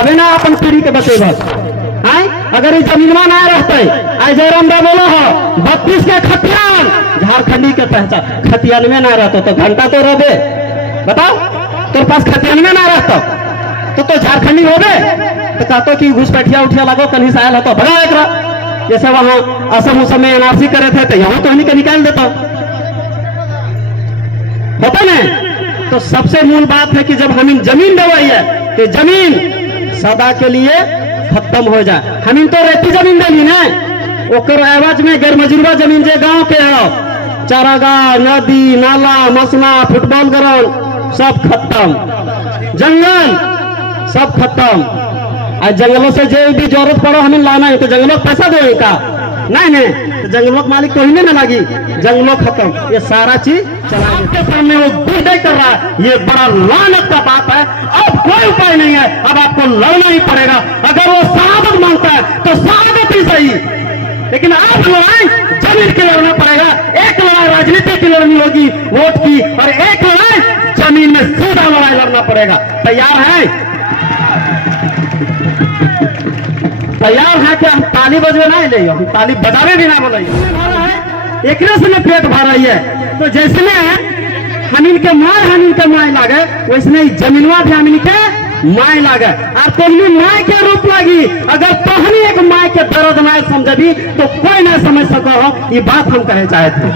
तबे ना अपन पीढ़ी के बचेगा। आय अगर ये जमीनवा ना रहते, आज जयराम दा बोलो हो 32 के खतियान झारखंडी के पहचान, खतियान में ना रहते तो घंटा तो रहे, बताओ तेरे पास खतियान में ना रहता तो झारखंडी हो गए तो कहते कि घुसपैठिया उठिया लगो कहीं से आयल हो तो भगा एक रहा। जैसे वहां असम उसम में एनआरसी करे थे तो यहाँ तो इन्हीं के निकाल देता होता ना। तो सबसे मूल बात है कि जब हम जमीन दवाई है तो जमीन सदा के लिए खत्म हो जाए। हम तो रेती जमीन देनी ना, ओकर एवज में गैर मजरूबा जमीन जे गांव के हो, चारागाह, नदी नाला मसना फुटबॉल ग्राउंड सब खत्म, जंगल सब खत्म। आज जंगलों से जो भी जरूरत पड़ो हमें लाना है तो जंगलों को पैसा दे का नहीं तो जंगलों का मालिक कोई नहीं ना लगी, जंगलों खत्म। ये सारा चीज चला के सामने वो गुर्दे कर रहा है, ये बड़ा लानत का बात है। अब कोई उपाय नहीं है, अब आपको लड़ना ही पड़ेगा। अगर वो शहादत मांगता है तो शहादत ही सही, लेकिन आप लड़ाई जमीन की लड़ना पड़ेगा। एक लड़ाई राजनीति की लड़नी होगी वोट की, और एक लड़ाई जमीन में सीधा लड़ाई लड़ना पड़ेगा। तैयार है? तैयार है कि हम ताली बजवे नहीं ले, हम ताली बजावे भी ना बोले। एक से पेट भर रही है तो जैसे हम इनके माय लागे वैसने जमीनवा भी हम इनके माय लागे और तुमने माय के रूप लगी। अगर तोहनी एक माय के दर्द ना समझबी तो कोई ना समझ सको हो। ये बात हम कहे चाहे थे।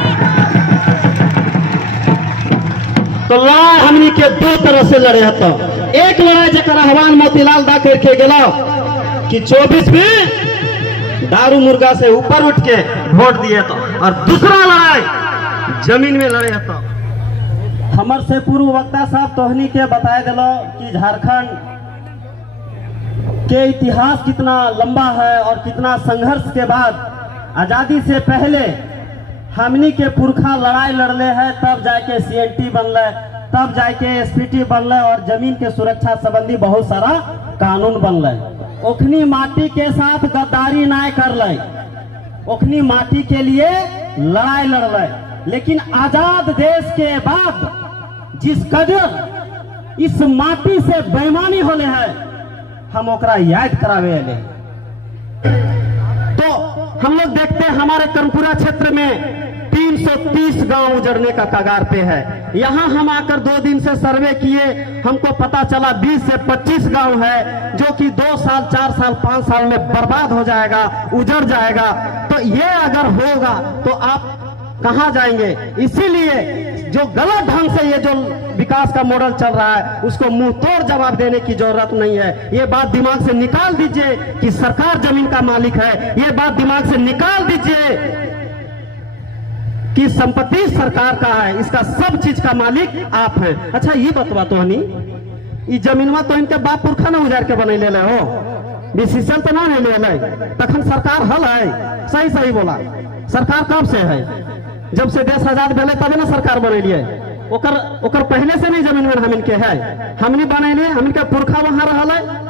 तो लड़ाई हमनी के दो तरह से लड़े हतो। एक लड़ाई जकर आह्वान मोतीलाल दा करके गेला कि 24 में दारू मुर्गा से ऊपर उठ के वोट दिए तो, और दूसरा लड़ाई जमीन में लड़े तो। हमर से पूर्व वक्ता साहब तोहनी के बताए दिलो कि झारखंड के इतिहास कितना लंबा है और कितना संघर्ष के बाद आजादी से पहले हमनी के पुरखा लड़ाई लड़ले है, तब जाके सीएनटी बनले, तब जाके एसपीटी बनले और जमीन के सुरक्षा संबंधी बहुत सारा कानून बनले। ओखनी माटी के साथ गद्दारी ना कर ले, ओखनी माटी के लिए लड़ाई लड़ ले। लेकिन आजाद देश के बाद जिस कदर इस माटी से बेईमानी होले है हम ओकरा याद करावे ले। तो हम लोग देखते हैं हमारे कर्मपुरा क्षेत्र में 330 गांव उजड़ने का कगार पे है। यहाँ हम आकर 2 दिन से सर्वे किए, हमको पता चला 20 से 25 गांव है जो कि 2 साल 4 साल 5 साल में बर्बाद हो जाएगा, उजड़ जाएगा। तो ये अगर होगा तो आप कहां जाएंगे? इसीलिए जो गलत ढंग से ये जो विकास का मॉडल चल रहा है उसको मुंह तोड़ जवाब देने की जरूरत नहीं है। ये बात दिमाग से निकाल दीजिए कि सरकार जमीन का मालिक है। ये बात दिमाग से निकाल दीजिए कि संपत्ति सरकार का है, इसका सब चीज का मालिक आप हैं। अच्छा ये बतवा तो हनी जमीनवा तो इनके बाप पुरखा ना उजाड़ के बने ले हो, डिसीजन तो ना ले तखन सरकार हल है। सही सही बोला, सरकार कब से है? जब से देश आजाद भेले तब ना सरकार बनेलिए। ओकर पहले से नहीं जमीन में हम इनके है, हमनी बनेले, हम इनके पुरखा वहां रहा है।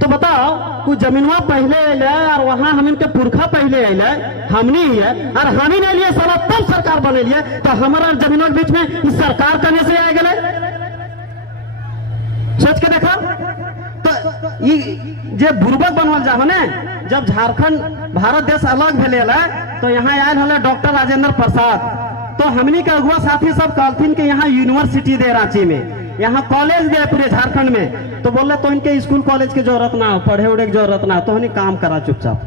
तो बताओ कुछ जमीनवा पहले अले और वहां हम इनके पुरखा पहले अले, हमनी ही है और हम ही नहीं लिए साला तब सरकार बने लिए। तो हमारा जमीनों के बीच में इस सरकार करने से आ गए, सोच के देखा। तो ये बुर्बक बनवल जाओ ने, जब झारखंड भारत देश अलग भेले तो यहाँ आयल हले डॉक्टर राजेंद्र प्रसाद। तो हमनी के अगुआ साथी सब कहथिन कि यहाँ यूनिवर्सिटी दे रांची में, यहाँ कॉलेज दे पूरे झारखंड में। तो बोले तो इनके स्कूल कॉलेज की जरूरत ना, पढ़े उड़े की जरूरत ना, तो हमने काम करा चुपचाप।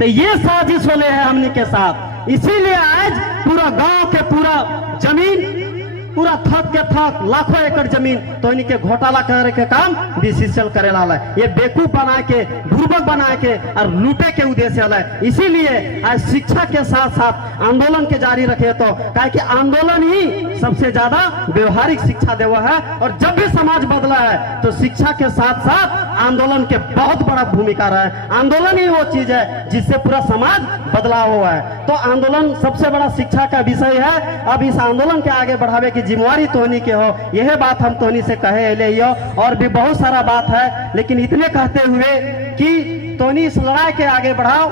तो ये साजिश होले है हमने के साथ। इसीलिए आज पूरा गांव के पूरा जमीन पूरा थक के थक लाखों एकड़ जमीन तो इनके घोटाला करे के काम बीसीसीएल करे ला है। ये बेवकूफ बना के बुर्बक बना के और लूटे के उद्देश्य है। इसीलिए आज शिक्षा के साथ साथ आंदोलन के जारी रखे तो काहे कि आंदोलन ही सबसे ज्यादा व्यवहारिक शिक्षा देवा है। और जब भी समाज बदला है तो शिक्षा के साथ साथ आंदोलन के बहुत बड़ा भूमिका रहा है। आंदोलन ही वो चीज है जिससे पूरा समाज बदलाव हुआ है। तो आंदोलन सबसे बड़ा शिक्षा का विषय है। अब इस आंदोलन के आगे बढ़ावे की जिम्मेवारी तोहनी के हो, यह बात हम तोहनी से कहे ले। और भी बहुत सारा बात है, लेकिन इतने कहते हुए कि तोहनी इस लड़ाई के आगे बढ़ाओ,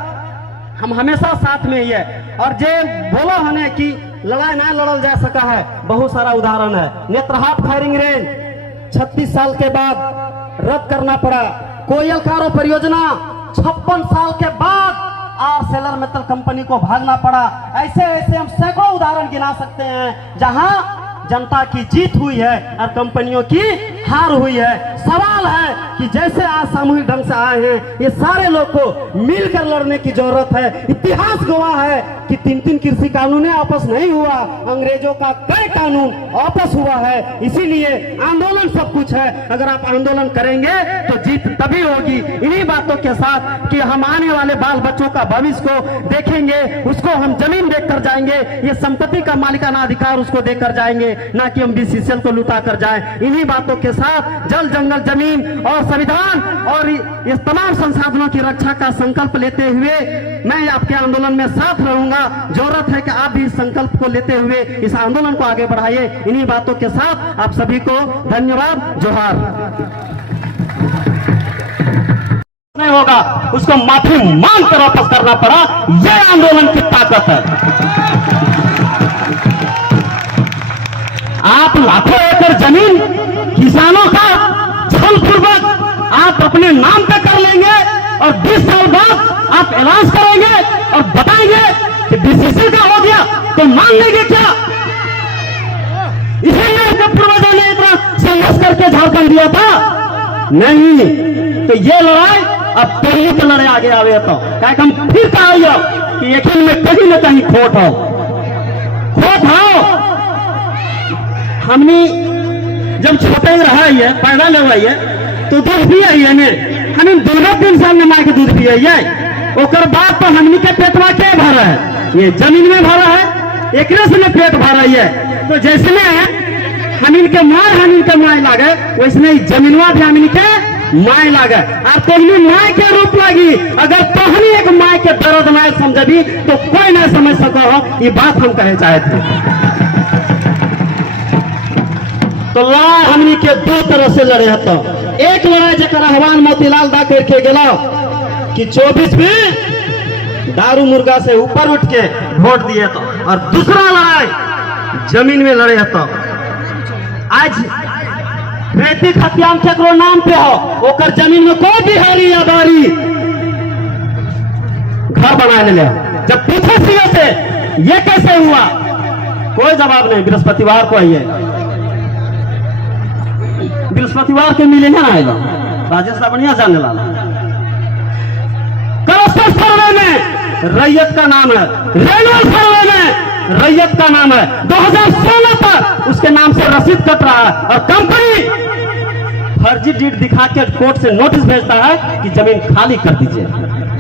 हम हमेशा साथ में ही है। और जे बोला होने कि लड़ाई ना लड़ल जा सका है, बहुत सारा उदाहरण है। नेत्रहाट फायरिंग रेंज 36 साल के बाद रद्द करना पड़ा। कोयल कारो परियोजना 56 साल के बाद आर्सेलर मित्तल कंपनी को भागना पड़ा। ऐसे ऐसे हम सैकड़ों उदाहरण गिना सकते हैं जहां जनता की जीत हुई है और कंपनियों की हार हुई है। सवाल है कि जैसे आज सामूहिक ढंग से आए हैं, ये सारे लोग को मिलकर लड़ने की जरूरत है। इतिहास गवाह है कि 3 कृषि कानून आपस नहीं हुआ, अंग्रेजों का कई कानून आपस हुआ है। इसीलिए आंदोलन सब कुछ है। अगर आप आंदोलन करेंगे तो जीत तभी होगी। इन्हीं बातों के साथ कि हम आने वाले बाल बच्चों का भविष्य को देखेंगे, उसको हम जमीन देकर जाएंगे, ये संपत्ति का मालिकाना अधिकार उसको देकर जाएंगे, ना कि हम बीसीसीएल को लुटा कर जाएं। इन्हीं बातों के साथ जल जंगल जमीन और संविधान और इस तमाम संसाधनों की रक्षा का संकल्प लेते हुए मैं आपके आंदोलन में साथ रहूंगा। जरूरत है कि आप भी इस संकल्प को लेते हुए इस आंदोलन को आगे बढ़ाइए। इन्हीं बातों के साथ आप सभी को धन्यवाद, जोहार। नहीं होगा उसको माफी मांग कर वापस करना पड़ा। यह आंदोलन की ताकत है। आप लाखों एकड़ जमीन किसानों का छलपूर्वक आप अपने नाम पे कर लेंगे और 20 साल बाद आप ऐलान करेंगे और बताएंगे कि बीसीसी का हो गया तो मान लेंगे क्या? इसीलिए जब पूर्वजों ने इतना संघर्ष करके झारखंड दिया था। नहीं तो ये लड़ाई अब पहले की लड़ाई आगे आवे तो क्या हम फिर कहा कि यकीन में कहीं न कहीं खोट हो। हमने जब छोटे रहा है पैदा लगवाई है तो दूध भी आई है। हमें 2-3 साल में माँ के दूध पिया है। ओकर बाद तो हमनी के पेटवा के भरा है, ये जमीन में भरा है, एक से पेट भरा है। तो जैसे हमीन के माय लागे वैसने जमीनवा भी हमीन के माय लागे। और तोहनी माय के रूप लगी। अगर तोहनी एक माय के दर्द ना समझबी तो कोई ना समझ सको हो। ये बात हम कहे चाहे थे। तो लड़ाई हमनी के 2 तरह से लड़े हतो। एक लड़ाई जकर आह्वान मोतीलाल दा करके गेला कि 24 में दारू मुर्गा से ऊपर उठ के वोट दिए तो, और दूसरा लड़ाई जमीन में लड़े हतो। आज खेती खतियान केकरो नाम पे हो, ओकर जमीन में कोई बिहारी या बारी घर बना ले। जब पूछे सीओ से ये कैसे हुआ, कोई जवाब नहीं। बृहस्पतिवार को आइए, बृहस्पतिवार के मिले ना आएगा। राजेश बढ़िया जाने वाला कलस्टर सर्वे में रैयत का नाम है, रेलवे सर्वे में रैयत का नाम है। 2016 तक उसके नाम से रसीद कट रहा है और कंपनी फर्जी डीड दिखा के कोर्ट से नोटिस भेजता है कि जमीन खाली कर दीजिए।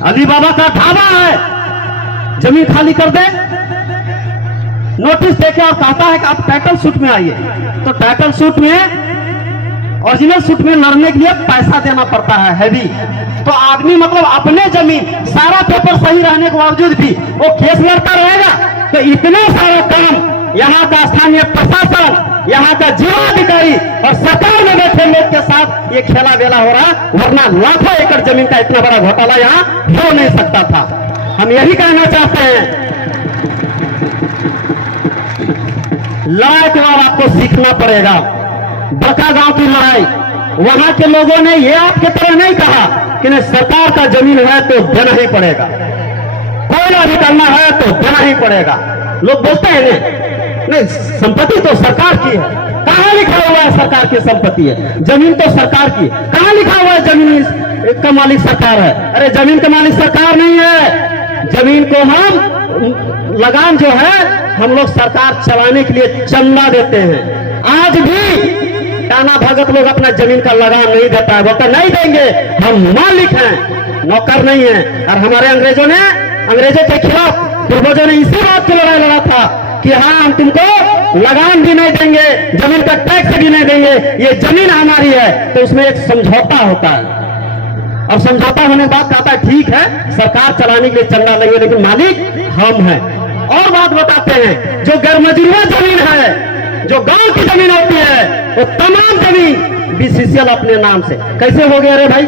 अली बाबा का ढाबा है, जमीन खाली कर दे। नोटिस देके और कहता है कि आप टाइटल सूट में आइए। तो टाइटल सूट में ओरिजिनल सूट में लड़ने के लिए पैसा देना पड़ता है हैवी। तो आदमी मतलब अपने जमीन सारा पेपर सही रहने के बावजूद भी वो केस लड़ता रहेगा। तो इतने सारे काम यहाँ का स्थानीय प्रशासन, यहाँ का जिलाधिकारी और सरकार में बैठे लोग के साथ ये खेला बेला हो रहा, वरना लाखों एकड़ जमीन का इतना बड़ा घोटाला यहाँ हो नहीं सकता था। हम यही कहना चाहते हैं, लड़ाई के बाद आपको सीखना पड़ेगा। बड़का गांव की लड़ाई, वहां के लोगों ने ये आपके तरह नहीं कहा कि नहीं सरकार का जमीन है तो देना ही पड़ेगा, कोयला भी करना है तो देना ही पड़ेगा। लोग बोलते हैं नहीं संपत्ति तो सरकार की है। कहां लिखा हुआ है सरकार की संपत्ति है? जमीन तो सरकार की। कहां लिखा हुआ है जमीन का मालिक सरकार है? अरे जमीन का मालिक सरकार नहीं है। जमीन को हम लगान जो है हम लोग सरकार चलाने के लिए चंदा देते हैं। आज भी टाना भगत लोग अपना जमीन का लगान नहीं देता है, बोलता नहीं देंगे, हम मालिक हैं, नौकर नहीं है। और हमारे अंग्रेजों के खिलाफ पूर्वजों ने इसी बात की लड़ाई लड़ा था कि हाँ हम तुमको लगान भी नहीं देंगे, जमीन का टैक्स भी नहीं देंगे, ये जमीन हमारी है। तो उसमें एक समझौता होता है और समझौता होने के बाद कहता है ठीक है सरकार चलाने के लिए चंदा लेंगे लेकिन मालिक हम हैं। और बात बताते हैं, जो गैरमजरूआ जमीन है, जो गांव की जमीन होती है, वो तमाम जमीन बीसीसीएल अपने नाम से। कैसे हो गया रे भाई?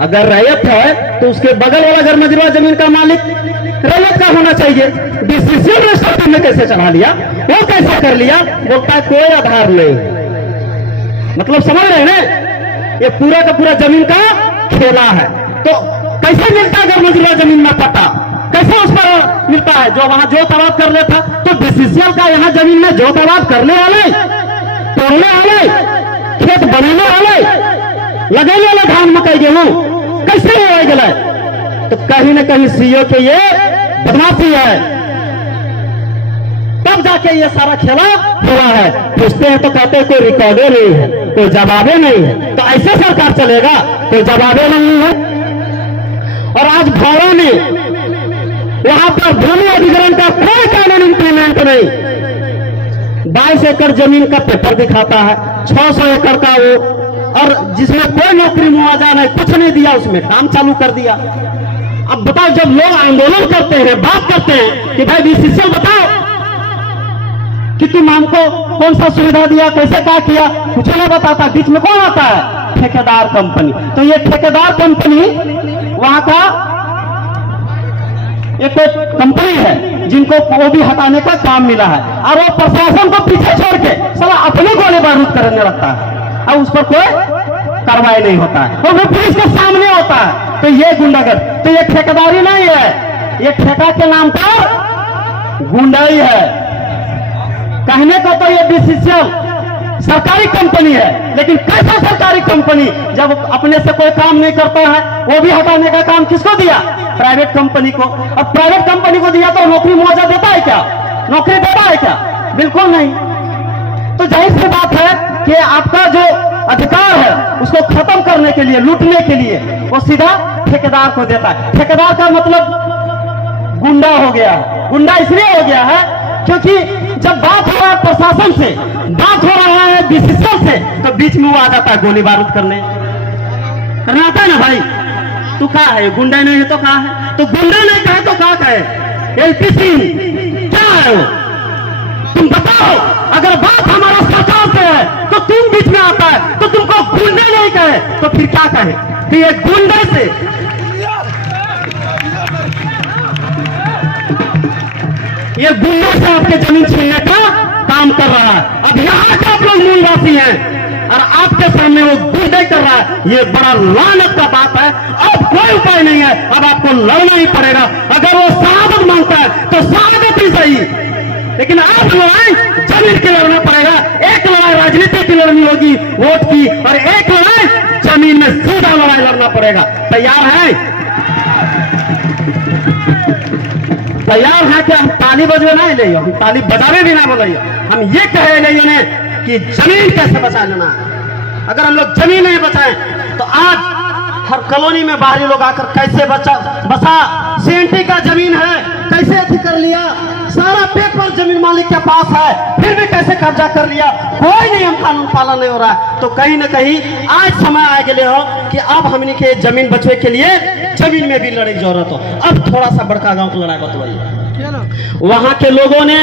अगर रैयत है तो उसके बगल वाला गैरमजरूआ जमीन का मालिक रैयत का होना चाहिए। बीसीसीएल रजिस्ट्रेशन में कैसे चढ़ा लिया, वो कैसे कर लिया? बोलता है कोई आधार नहीं। मतलब समझ रहे हैं ये पूरा का पूरा जमीन का खेला है। तो कैसे मिलता है जब मंजिला जमीन में पट्टा, कैसे उस पर मिलता है? जो वहां जोत आबाद कर लेता, तो बीसीसीएल का यहाँ जमीन में जोत आबाद करने वाले, तोड़ने वाले, खेत बनाने वाले, लगाने वाले धान मकई गेहूं कैसे हो गए? तो कहीं न कहीं सीओ के ये बदमाशी है, तब जाके ये सारा खेला हुआ है। पूछते हैं तो कहते हैं कोई रिकॉर्डे नहीं है, कोई जवाबे नहीं है। तो ऐसे सरकार चलेगा? कोई जवाबे नहीं है। और आज भाड़ा में वहां पर भूमि अधिग्रहण का कोई कानून इंप्लीमेंट नहीं। 22 एकड़ जमीन का पेपर दिखाता है, 600 एकड़ का वो, और जिसमें कोई नौकरी मुआवजा नहीं, कुछ नहीं दिया, उसमें काम चालू कर दिया। अब बताओ, जब लोग आंदोलन करते हैं, बात करते हैं कि भाई बीसीसीएल बताओ कि तुम हमको कौन सा सुविधा दिया, कैसे क्या किया, कुछ नहीं बताता। बीच में कौन आता है? ठेकेदार कंपनी। तो ये ठेकेदार कंपनी वहां का एक कंपनी है जिनको वो भी हटाने का काम मिला है, और वो प्रशासन को पीछे छोड़ के साला अपने गोले बारूद करने लगता है, और उस पर कोई कार्रवाई नहीं होता है, और वो पुलिस के सामने होता है। तो ये गुंडागर्द, तो ये ठेकेदारी नहीं है, ये ठेका के नाम पर गुंडाई है। कहने को तो ये बीसीसीएल सरकारी कंपनी है, लेकिन कैसा सरकारी कंपनी? जब अपने से कोई काम नहीं करता है, वो भी हटाने का काम किसको दिया? प्राइवेट कंपनी को। अब प्राइवेट कंपनी को दिया तो नौकरी मुआवजा देता है क्या? नौकरी देता है क्या? बिल्कुल नहीं। तो जाहिर सी बात है कि आपका जो अधिकार है उसको खत्म करने के लिए, लूटने के लिए, वो सीधा ठेकेदार को देता है। ठेकेदार का मतलब गुंडा हो गया। गुंडा इसलिए हो गया है क्योंकि जब बात हो रहा है प्रशासन से, बात हो रहा है बीसीसीएल से, तो बीच में वो आ जाता है गोली बारूद करने आता है ना भाई। तू कहा है? गुंडा नहीं है तो कहा है? तो गुंडा नहीं कहे तो कहा कहे? एलपीसी क्या है वो? तुम बताओ। अगर बात हमारा सरकार से है तो तुम बीच में आता है, तो तुमको गुंडे नहीं कहे तो फिर क्या कहे? कि ये गुंडे से, ये गुंडे से आपके जमीन छीनने का काम कर रहा है। अब यहाँ के आप लोग मूलवासी हैं और आपके सामने वो गुंडे कर रहा है। ये बड़ा लानत का बात है। अब कोई उपाय नहीं है, अब आपको लड़ना ही पड़ेगा। अगर वो शहादत मांगता है तो शहादत ही सही, लेकिन आप लड़ाई जमीन की लड़ना पड़ेगा। एक लड़ाई राजनीति की लड़नी होगी, वोट की, और एक लड़ाई जमीन में सीधा लड़ाई लड़ना पड़ेगा। तैयार है? तैयार है कि हम ताली बजवे नहीं ले, हम ताली बजावे भी ना बोले, हम ये कहे नहीं कि जमीन कैसे बचा लेना है। अगर हम लोग जमीन नहीं बचाएं तो आज हर कॉलोनी में बाहरी लोग आकर कैसे बसा, सीएनटी का जमीन है कैसे अति कर लिया, सारा पेपर जमीन मालिक के पास है, फिर भी कैसे कब्जा कर लिया, कोई नियम कानून पालन नहीं हो रहा है। तो कहीं ना कहीं आज समय आ गए हो कि अब हमने के जमीन बचवे के लिए जमीन में भी लड़ाई की जरूरत हो। अब थोड़ा सा बड़का गांव की लड़ाई बतवाइए। वहां के लोगों ने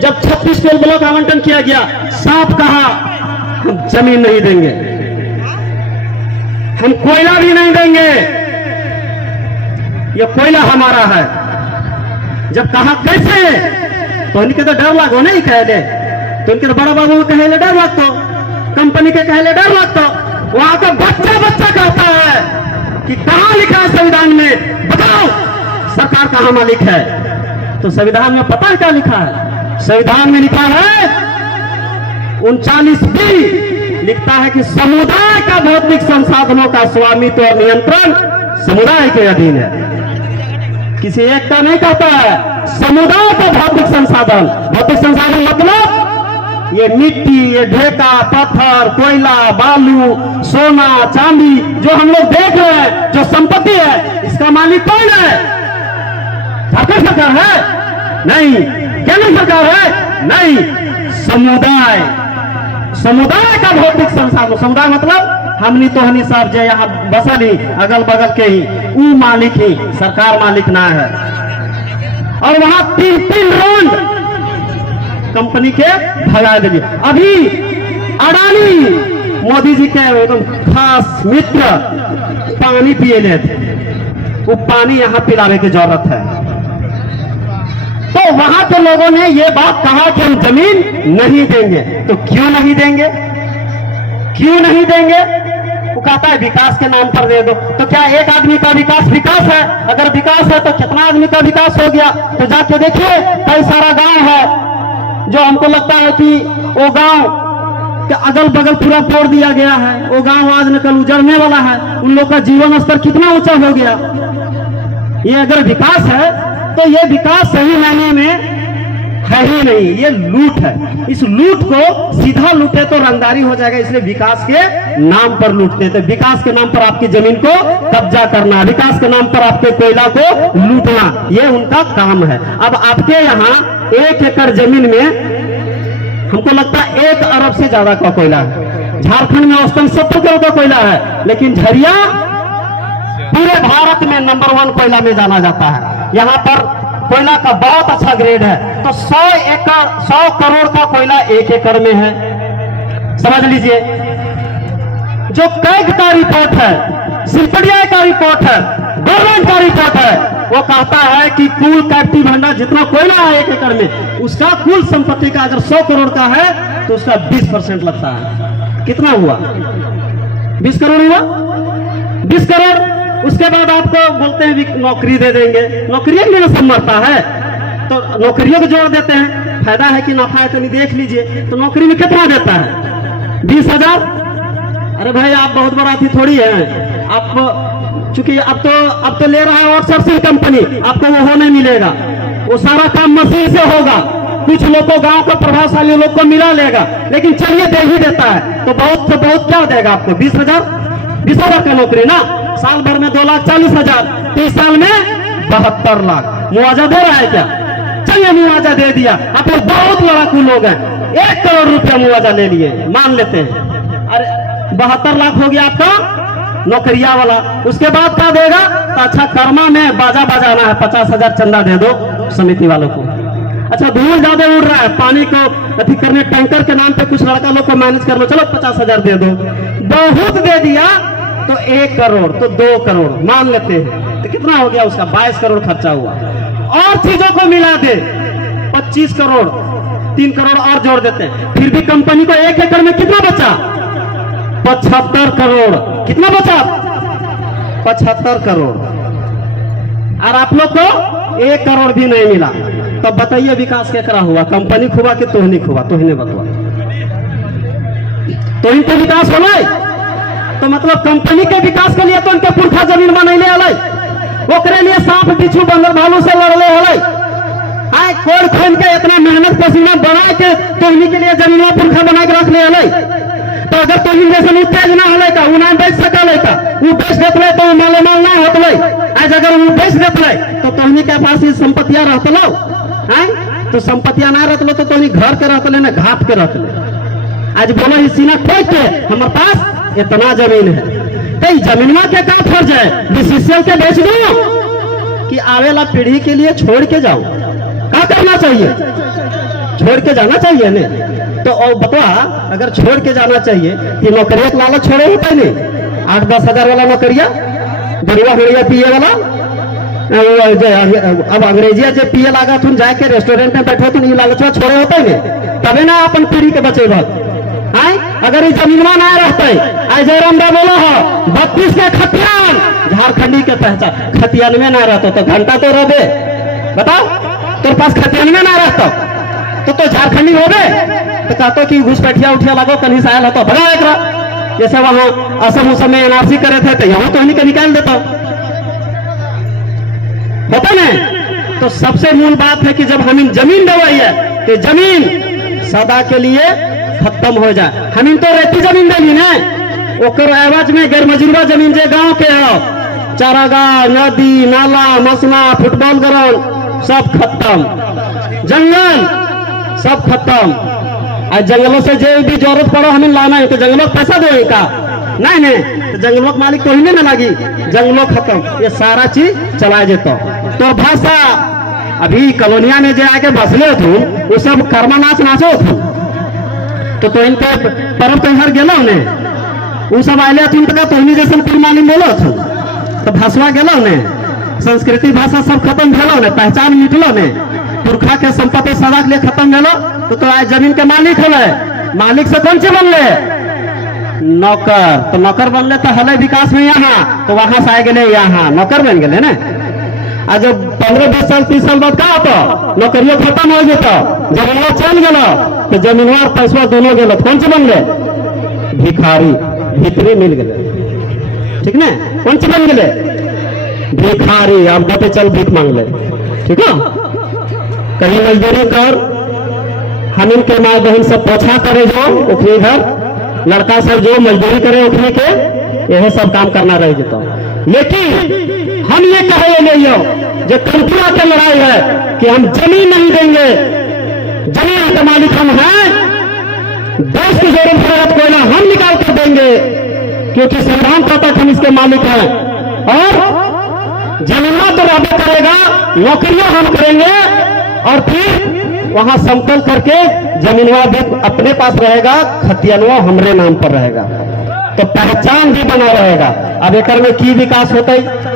जब 36 कोल ब्लॉक आवंटन किया गया, साफ कहा हम जमीन नहीं देंगे, हम कोयला भी नहीं देंगे, ये कोयला हमारा है। जब कहा कैसे, तो उनके तो डर लगो नहीं कहले, तो उनके तो बड़ा बाबू को कहले डर लगतो, कंपनी के कहले डर लगतो। वहां का बच्चा बच्चा कहता है कि कहां लिखा है संविधान में, बताओ सरकार कहां मालिक है। तो संविधान में पता है क्या लिखा है? संविधान में लिखा है 39B लिखता है कि समुदाय का भौतिक संसाधनों का स्वामित्व और नियंत्रण समुदाय के अधीन है। किसी एक का नहीं कहता है। समुदाय का भौतिक संसाधन, भौतिक संसाधन मतलब ये मिट्टी, ये ढेका, पत्थर, कोयला, बालू, सोना, चांदी जो हम लोग देख रहे हैं, जो संपत्ति है, इसका मालिक कौन है? झारखंड सरकार है? नहीं। केंद्र सरकार है? नहीं। समुदाय, समुदाय का भौतिक संसाधन, समुदाय मतलब हमनी तो हनी साहब जो यहाँ बसल ही अगल बगल के ही, वो मालिक ही, सरकार मालिक ना है। और वहां 3-3 राउंड कंपनी के भगा दिए। अभी अडानी मोदी जी के एकदम खास मित्र पानी पिए ले थे, वो पानी यहाँ पिलाने की जरूरत है। तो वहां के लोगों ने ये बात कहा कि हम जमीन नहीं देंगे। तो क्यों नहीं देंगे? क्यों नहीं देंगे? वो कहता है विकास के नाम पर दे दो। तो क्या एक आदमी का विकास है? अगर विकास है तो कितना आदमी का विकास हो गया? तो जाके देखिए कई सारा गांव है जो हमको लगता है कि वो गांव के अगल बगल पूरा तोड़ दिया गया है, वो गांव आज न कल उजड़ने वाला है। उन लोग का जीवन स्तर कितना ऊंचा हो गया। ये अगर विकास है तो ये विकास सही मायने में है ही नहीं, ये लूट है। इस लूट को सीधा लूटे तो रंगदारी हो जाएगा, इसलिए विकास के नाम पर लूटते थे। विकास के नाम पर आपकी जमीन को कब्जा करना, विकास के नाम पर आपके कोयला को लूटना, ये उनका काम है। अब आपके यहाँ 1 एकड़ जमीन में हमको लगता है 1 अरब से ज्यादा का कोयला है। झारखंड में औसतन 70 करोड़ का कोयला है, लेकिन झरिया पूरे भारत में नंबर 1 कोयला में जाना जाता है। यहाँ पर कोयला का बहुत अच्छा ग्रेड है। तो 100 करोड़ का कोयला 1 एकड़ में है, समझ लीजिए। जो कैग का रिपोर्ट है, सिलपड़िया का रिपोर्ट है, गवर्नमेंट का रिपोर्ट है, वो कहता है कि कुल कैप्टिव भंडार जितना कोयला है 1 एकड़ में, उसका कुल संपत्ति का अगर 100 करोड़ का है तो उसका 20% लगता है। कितना हुआ? 20 करोड़ हुआ। 20 करोड़। उसके बाद आपको बोलते हैं भी नौकरी दे देंगे। नौकरियों के लिए सब मरता है, तो नौकरियों को जोड़ देते हैं। फायदा है कि नफा है तो नहीं, देख लीजिए। तो नौकरी में कितना देता है? 20,000। अरे भाई आप बहुत बड़ा थी थोड़ी है आप, चूंकि अब तो ले रहा है आउटसोर्सिंग कंपनी, आपको वो नहीं मिलेगा। वो सारा काम मशीन से होगा। कुछ लोग को गांव का प्रभावशाली लोग को मिला लेगा, लेकिन चलिए दे ही देता है। तो बहुत से बहुत क्या देगा आपको? 20,000। 20,000 का नौकरी ना, साल भर में 2,40,000, 30 साल में 72 लाख मुआवजा दे रहा है क्या? चलिए मुआवजा दे दिया। आप लोग बहुत लड़ाकू लोग हैं, 1 करोड़ रुपया मुआवजा ले लिए, मान लेते हैं। अरे 72 लाख हो गया आपका नौकरिया वाला। उसके बाद क्या देगा? तो अच्छा कर्मा में बाजा बजाना है, 50,000 चंदा दे दो समिति वालों को। अच्छा धूल ज्यादा उड़ रहा है, पानी को अति करने टैंकर के नाम पे कुछ लड़का लोग को मैनेज कर लो, चलो 50,000 दे दो। बहुत दे दिया तो 1 करोड़, तो 2 करोड़ मान लेते हैं, तो कितना हो गया उसका? 22 करोड़ खर्चा हुआ। और चीजों को मिला दे 25 करोड़, 3 करोड़ और जोड़ देते हैं, फिर भी कंपनी को 1 एकड़ में कितना बचा? 75 करोड़। कितना बचा? 75 करोड़। और आप लोग को 1 करोड़ भी नहीं मिला। तो बताइए विकास केकरा हुआ? कंपनी खुआ कि तोहनी खुआ? तोहने बतवा। तो इनके विकास हो गए, तो मतलब कंपनी के विकास के लिए तो उनके पुरखा जमीन बनैले अलग, ओकरे लिए सांप बिच्छू बंदर भालू से लड़ले अलग। आए कोड़ खोल के इतना मेहनत पसीना बना के तोहनी के लिए जमीन पुरखा बना के रख ले अलग। तो अगर तोहनी जैसे तेज ना हले का, उ ना बेच सकल का, उ बेच देतले तो माले माल ना होतले। आज अगर उ बेच देतले तो तोहनी के पास ये संपत्तियां रहतलो, हैं? तो संपत्तियां ना रहतलो तो तोहनी घर के रहतले ना घाट के रहतले। आज बोला ही सीना ठोक के हमारे पास इतना जमीन है, तो जमीनवा के क्या फर्ज है? बीसीसीएल के बेच दो कि आवे वाला पीढ़ी के लिए छोड़ के जाओ? क्या करना चाहिए? छोड़ के जाना चाहिए ने। तो बतवा, अगर छोड़ के जाना चाहिए कि नौकरिया के लालच छोड़े होता नहीं? 8-10 हजार वाला नौकरिया, बढ़िया बढ़िया पिए वाला, अब अंग्रेजिया जो पिए लागा तुम जाके रेस्टोरेंट में बैठो तो नहीं लालचवा छोड़े होते नहीं, तबे ना अपन पीढ़ी के बचे बात। अगर ये जमीनवा ना रहते, आज जयराम दा बोलो हो 32 के खतियान झारखंडी के पहचान, खतियान में ना रहते तो घंटा तो रहे। बताओ तेरे पास खतियान में ना रहता तो झारखंडी हो गए। तो कहते कि घुसपैठिया उठिया लगो कहीं से आयल हो तो भगा एक, जैसे वहां असम उसम में एनआरसी करे थे तो यहाँ तो नहीं निकाल देता होता नहीं। तो सबसे मूल बात है कि जब हम जमीन दवाई है तो जमीन सदा के लिए खत्म हो जाए। हम तो रेती जमीन दली ना, ओकर आवाज में गैर मजरूबा जमीन जे गांव के हो, चारागाह, नदी नाला मसना फुटबॉल ग्राउंड सब खत्म, जंगल सब खत्म। आज जंगलों से जो भी जरूरत पड़ो हमें लाना है तो जंगलों को पैसा दो का नहीं, तो जंगलों के मालिक को ही नहीं लगी, जंगलों खत्म, ये सारा चीज चला जेतो। तो भाषा अभी कॉलोनिया में जो आके बसले थे वो सब कर्मा नाच नाचो थे, तो इनके पर्व त्योहार गेलो ने वो सब आये थे तो जैसे कुरमानी बोलो थे, तो भाषवा गेलो ने, संस्कृति भाषा सब खत्म भेलो ने, पहचान मिटलो ने, पुरखा के संपत्ति सदा के लिए खत्म भेलो। तो आज जमीन के मालिक हो, मालिक से कौन सी बनले? नौकर, तो नौकर बनले तो हले विकास में यहाँ, तो वहां से आए गए यहाँ नौकर बन गए ना। आ जब 15-20 साल 30 साल बाद का होता, नौकरियों खत्म हो गया, जमीनवा चल गया, तो जमीनवा और पैसा दोनों गए, कौन से बन गए? भिखारी, भीतरी मिल गए, ठीक ना। कौन से बन गए? भिखारी। आप बातें चल भीख मांग ले, ठीक है। कहीं मजदूरी कर, हम इनके माँ बहन सब पोछा करे, जो उखरी घर लड़का सब जो मजदूरी करे उखरी के, यही सब काम करना रह जाता। लेकिन हम ये कहे नहीं हो जो कंपनियों की लड़ाई है कि हम जमीन नहीं देंगे, जमीन के मालिक हम हैं, देश की जरूरत है कोयला हम निकाल कर देंगे, क्योंकि संविधान तक हम इसके मालिक हैं, और जमीना तो रबा करेगा, नौकरियां हम करेंगे, और फिर वहां समतल करके जमीनवा भी अपने पास रहेगा, खतियानवा हमरे नाम पर रहेगा, तो पहचान भी बना रहेगा। अब एकड़ में की विकास होता है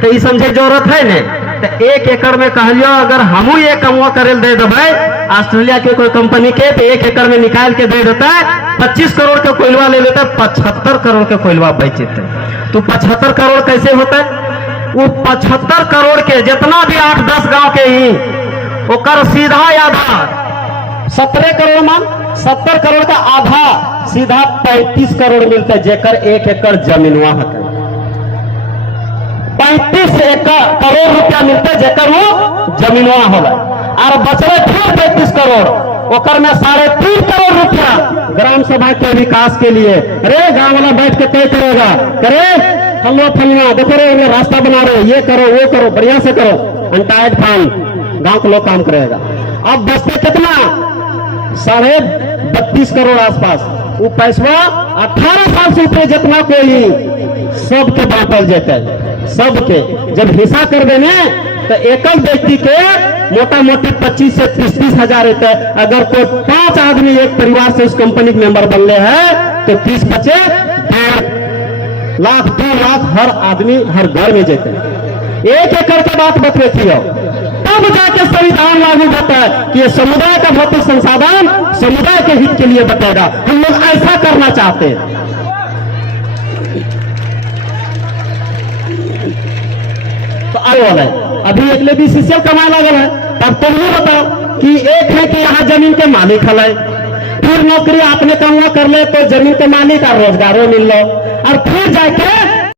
तो ये समझे जरूरत है ने, तो 1 एकड़ में कहलियो अगर हमू ये कमवा करे दे देवे ऑस्ट्रेलिया के कोई कंपनी के, तो 1 एकड़ में निकाल के दे देता है, 25 करोड़ का कोयलवा ले लेता है, 75 करोड़ के कोयलवा बेच देते। तो 75 करोड़ कैसे होता है? वो 75 करोड़ के जितना भी 8-10 गांव के ही ओकर सीधा आधा 17 करोड़ मान 70 करोड़ का आधा सीधा 35 करोड़ मिलता है, जेकर 1 एकड़ जमीनवा है, 35 करोड़ रुपया मिलता है जेकर वो जमीनवा होला, और बचले फिर 35 करोड़ ओकर में 3.5 करोड़ रुपया ग्राम सभा के विकास के लिए। अरे गांव वाला बैठ के तय करेगा, करे हम लोग फलना देखो रे रास्ता बना रहे, ये करो वो करो, बढ़िया से करो, अंटाइड फंड गांव के लोग काम करेगा। अब बचते कितना? 32.5 करोड़ आसपास। वो पैसा 18 साल से ऊपर जितना कोई सबके बांटल जाते, सबके जब हिस्सा कर देने तो एकल व्यक्ति के मोटा मोटी 25 से 30 हजार रहता है। अगर कोई 5 आदमी एक परिवार से उस कंपनी के मेंबर बनले है तो 30 बचे 1.5 लाख 2 लाख हर आदमी हर घर में जाते हैं। 1 एकड़ की बात बतले थी, तब जाके संविधान लागू होता है कि ये समुदाय का भौतिक संसाधन समुदाय के हित के लिए बतेगा। हम लोग ऐसा करना चाहते हैं। तो आए वाला है अभी एक भी सीसीएल कमाए लगे है, तब तुम नहीं बताओ कि एक है कि यहाँ जमीन के मालिक हल, फिर नौकरी आपने काम कर ले तो जमीन के मालिक और रोजगारों मिल लो, और फिर जाके